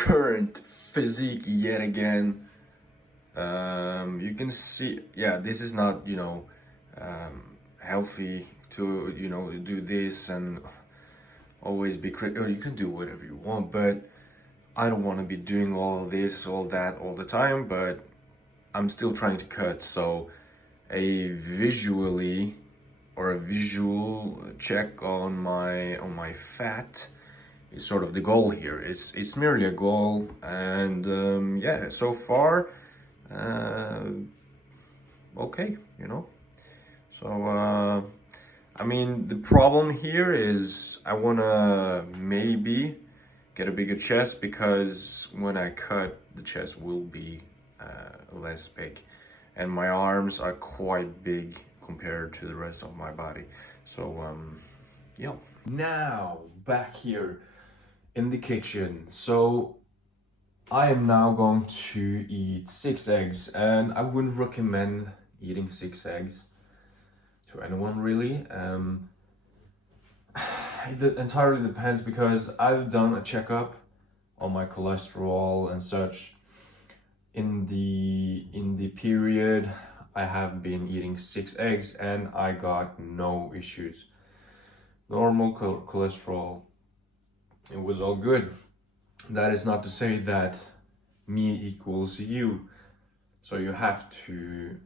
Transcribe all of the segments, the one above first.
current physique yet again. You can see, yeah, this is not, healthy to, do this and always be critical. You can do whatever you want, but I don't want to be doing all this, all that, all the time, but I'm still trying to cut. So a visual check on my fat is sort of the goal here. It's merely a goal, and yeah, so far, okay, So I mean, the problem here is I wanna maybe get a bigger chest, because when I cut, the chest will be less big, and my arms are quite big compared to the rest of my body. So yeah. Now back here in the kitchen. So I am now going to eat 6 eggs, and I wouldn't recommend eating 6 eggs to anyone really. It entirely depends, because I've done a checkup on my cholesterol and such. In the period I have been eating 6 eggs, and I got no issues. Normal cholesterol, it was all good. That is not to say that me equals you. So you have to,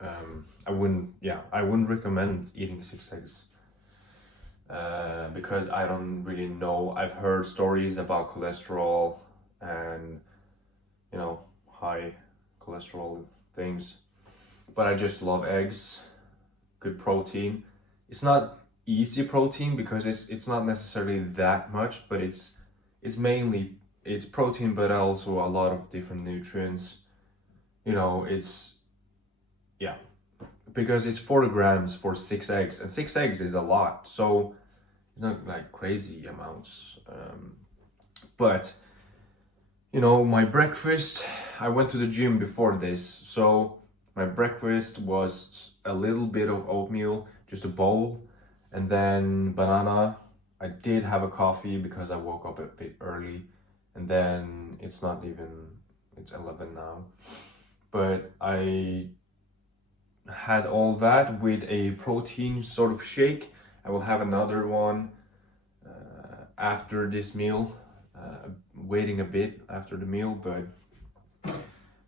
I wouldn't recommend eating 6 eggs. Because I don't really know. I've heard stories about cholesterol and, high cholesterol things. But I just love eggs, good protein. It's not easy protein, because it's not necessarily that much, but it's mainly, it's protein, but also a lot of different nutrients. Because it's 40 grams for 6 eggs, and 6 eggs is a lot, so it's not like crazy amounts. But my breakfast, I went to the gym before this, so my breakfast was a little bit of oatmeal, just a bowl, and then banana. I did have a coffee because I woke up a bit early, and then it's 11 now. But I had all that with a protein sort of shake. I will have another one after this meal, waiting a bit after the meal, but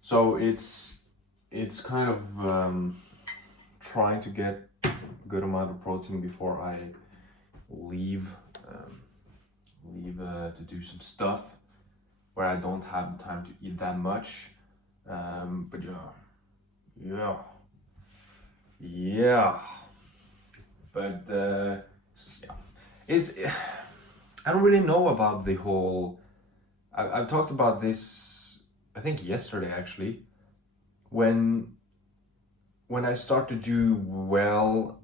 so it's kind of trying to get a good amount of protein before I leave to do some stuff where I don't have the time to eat that much. But yeah. But yeah, I don't really know about the whole. I've talked about this, I think yesterday actually, when I start to do well,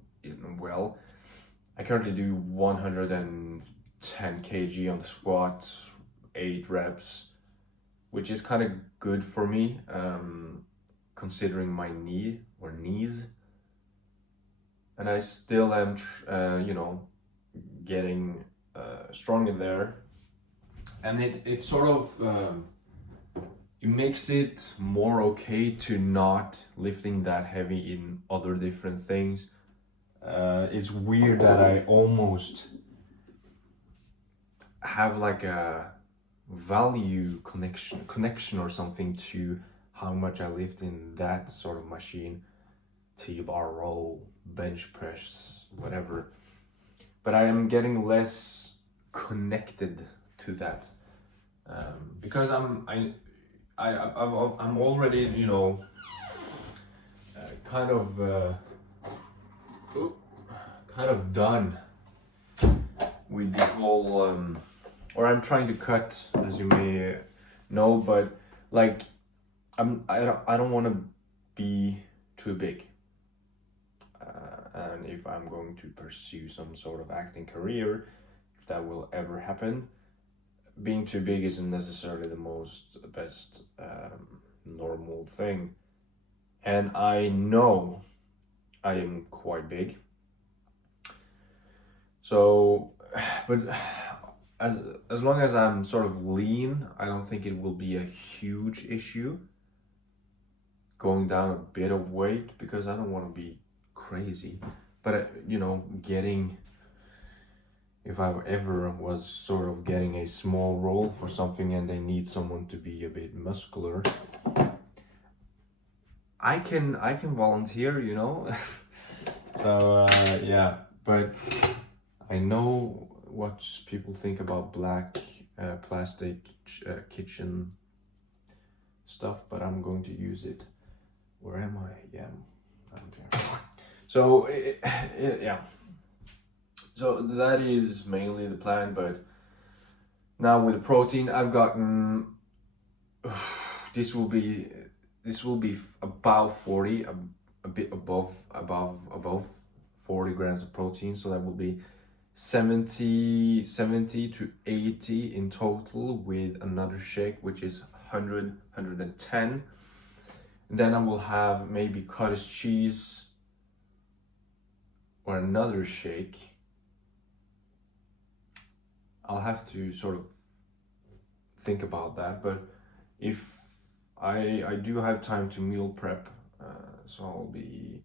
I currently do 110 kg on the squat, 8 reps, which is kind of good for me, considering my knees. And I still am, getting stronger there. And it sort of, it makes it more okay to not lifting that heavy in other different things. It's weird that I almost have like a value connection or something to how much I lift in that sort of machine, T-bar row, bench press, whatever. But I am getting less connected to that, because I'm already, kind of done with the whole, or I'm trying to cut, as you may know, but like I don't want to be too big. And if I'm going to pursue some sort of acting career, if that will ever happen, being too big isn't necessarily the best normal thing. And I know I am quite big. So, but as long as I'm sort of lean, I don't think it will be a huge issue going down a bit of weight, because I don't want to be crazy. But you know, if I ever was sort of getting a small role for something and they need someone to be a bit muscular, I can volunteer, you know. So yeah, but I know what people think about black plastic kitchen stuff, but I'm going to use it. Where am I? Yeah, I don't care. So yeah, so that is mainly the plan. But now with the protein, I've gotten this will be about 40, a bit above 40 grams of protein. So that will be 70 to 80 in total, with another shake which is 110. And then I will have maybe cottage cheese or another shake. I'll have to sort of think about that, but if I do have time to meal prep, so I'll be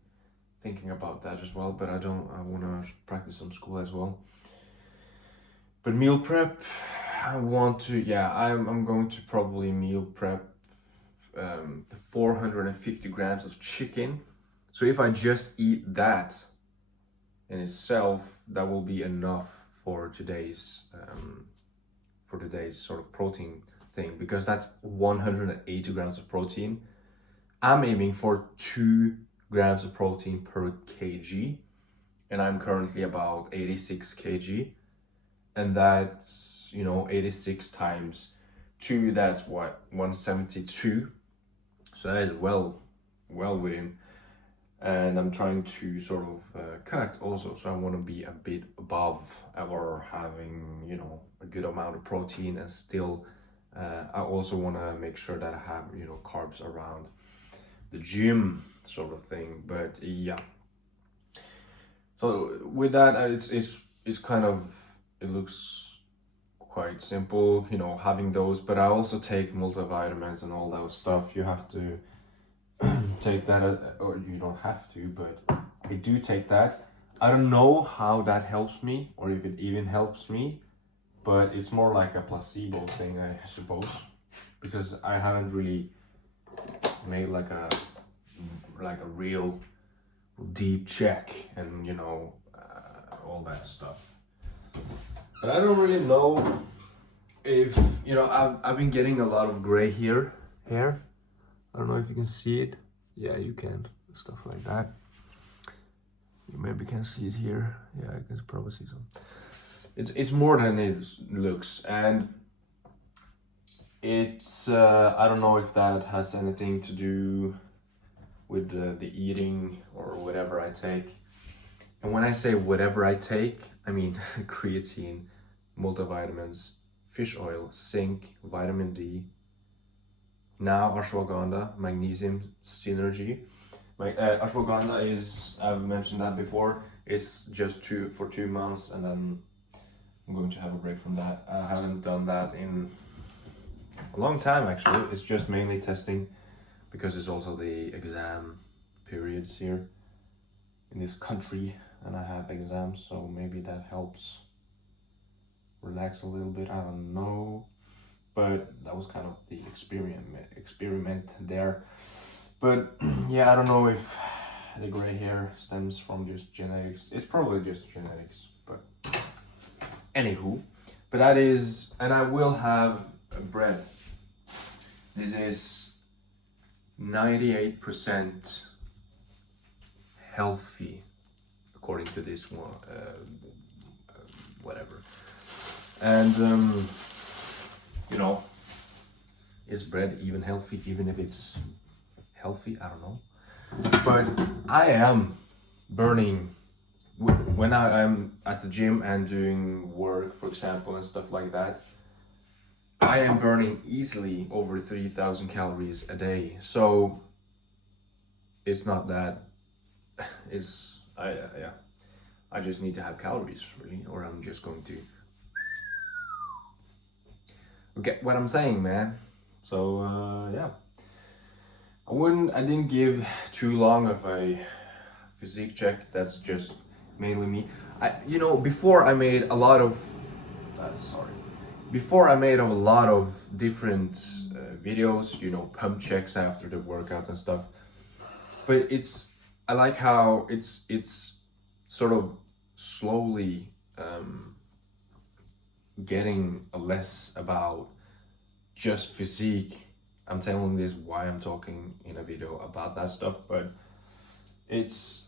thinking about that as well. But I want to practice some school as well. But meal prep, I want to, yeah, I'm going to probably meal prep the 450 grams of chicken. So if I just eat that in itself, that will be enough for today's sort of protein thing, because that's 180 grams of protein. I'm aiming for 2 grams of protein per kg, and I'm currently about 86 kg, and that's, you know, 86 times 2, that's what, 172. So that is well within. And I'm trying to sort of cut also, so I want to be a bit above, or having, you know, a good amount of protein, and still I also want to make sure that I have, you know, carbs around the gym sort of thing. But yeah, so with that, it's kind of, it looks quite simple, you know, having those. But I also take multivitamins and all that stuff. You have to take that, or you don't have to, but I do take that. I don't know how that helps me, or if it even helps me, but it's more like a placebo thing, I suppose, because I haven't really made like a real deep check, and you know, all that stuff. But I don't really know if, you know, I've been getting a lot of gray hair. I don't know if you can see it. Yeah, you can. Stuff like that. You maybe can see it here. Yeah, I can probably see some. It's more than it looks, and it's I don't know if that has anything to do with the eating or whatever I take. And when I say whatever I take, I mean creatine, multivitamins, fish oil, zinc, vitamin D, now ashwagandha, magnesium synergy. Ashwagandha is, I've mentioned that before, it's just for 2 months, and then I'm going to have a break from that. I haven't done that in a long time actually. It's just mainly testing, because it's also the exam periods here in this country, and I have exams, so maybe that helps relax a little bit, I don't know. But that was kind of the experiment there. But yeah, I don't know if the gray hair stems from just genetics. It's probably just genetics, but anywho. But that is, and I will have bread. This is 98% healthy, according to this one, whatever. And you know, is bread even healthy, even if it's healthy? I don't know. But I am burning, when I'm at the gym and doing work, for example, and stuff like that, I am burning easily over 3,000 calories a day. So it's not that, I just need to have calories really, or I'm just going to get what I'm saying, man. So yeah, I didn't give too long of a physique check. That's just mainly me. Before I made a lot of before I made a lot of different videos, pump checks after the workout and stuff. But I like how it's sort of slowly getting less about just physique. I'm telling this why I'm talking in a video about that stuff, but it's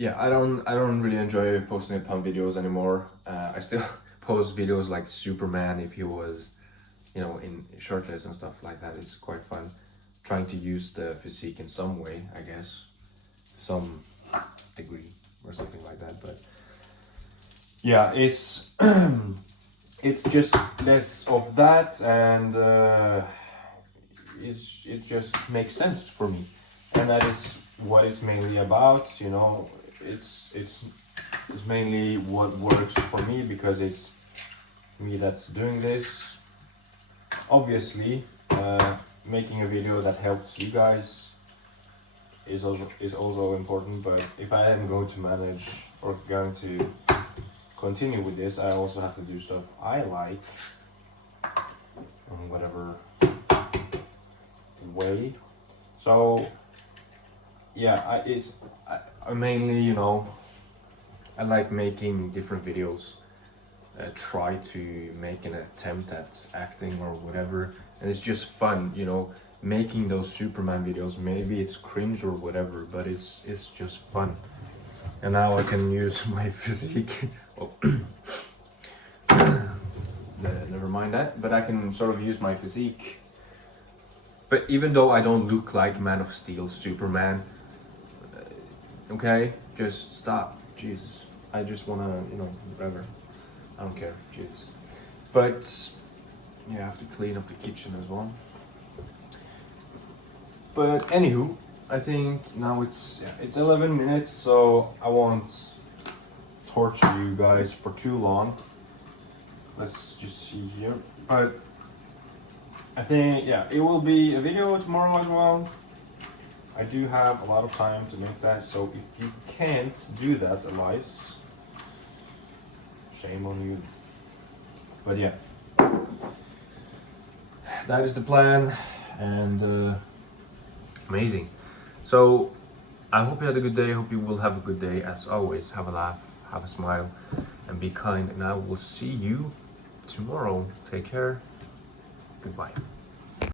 I don't really enjoy posting pump videos anymore. I still post videos like Superman if he was, in shirtless and stuff like that. It's quite fun trying to use the physique in some way, I guess, some degree or something like that. But yeah, it's it's just less of that, and it just makes sense for me, and that is what it's mainly about. It's mainly what works for me because it's me that's doing this. Obviously, making a video that helps you guys is also important. But if I am going to manage or going to continue with this, I also have to do stuff I like in whatever way. So yeah, I mainly, I like making different videos. Try to make an attempt at acting or whatever, and it's just fun, making those Superman videos. Maybe it's cringe or whatever, but it's just fun. And now I can use my physique. Oh. Never mind that, but I can sort of use my physique. But even though I don't look like Man of Steel, Superman, okay, just stop, Jesus. I just wanna, whatever. I don't care, Jesus. But yeah, I have to clean up the kitchen as well. But anywho, I think now it's 11 minutes, so I won't torture you guys for too long. Let's just see here. But I think, it will be a video tomorrow as well. I do have a lot of time to make that, so if you can't do that, Elias, shame on you. But yeah, that is the plan, and amazing. So I hope you had a good day. I hope you will have a good day. As always, have a laugh, have a smile, and be kind. And I will see you tomorrow. Take care. Goodbye.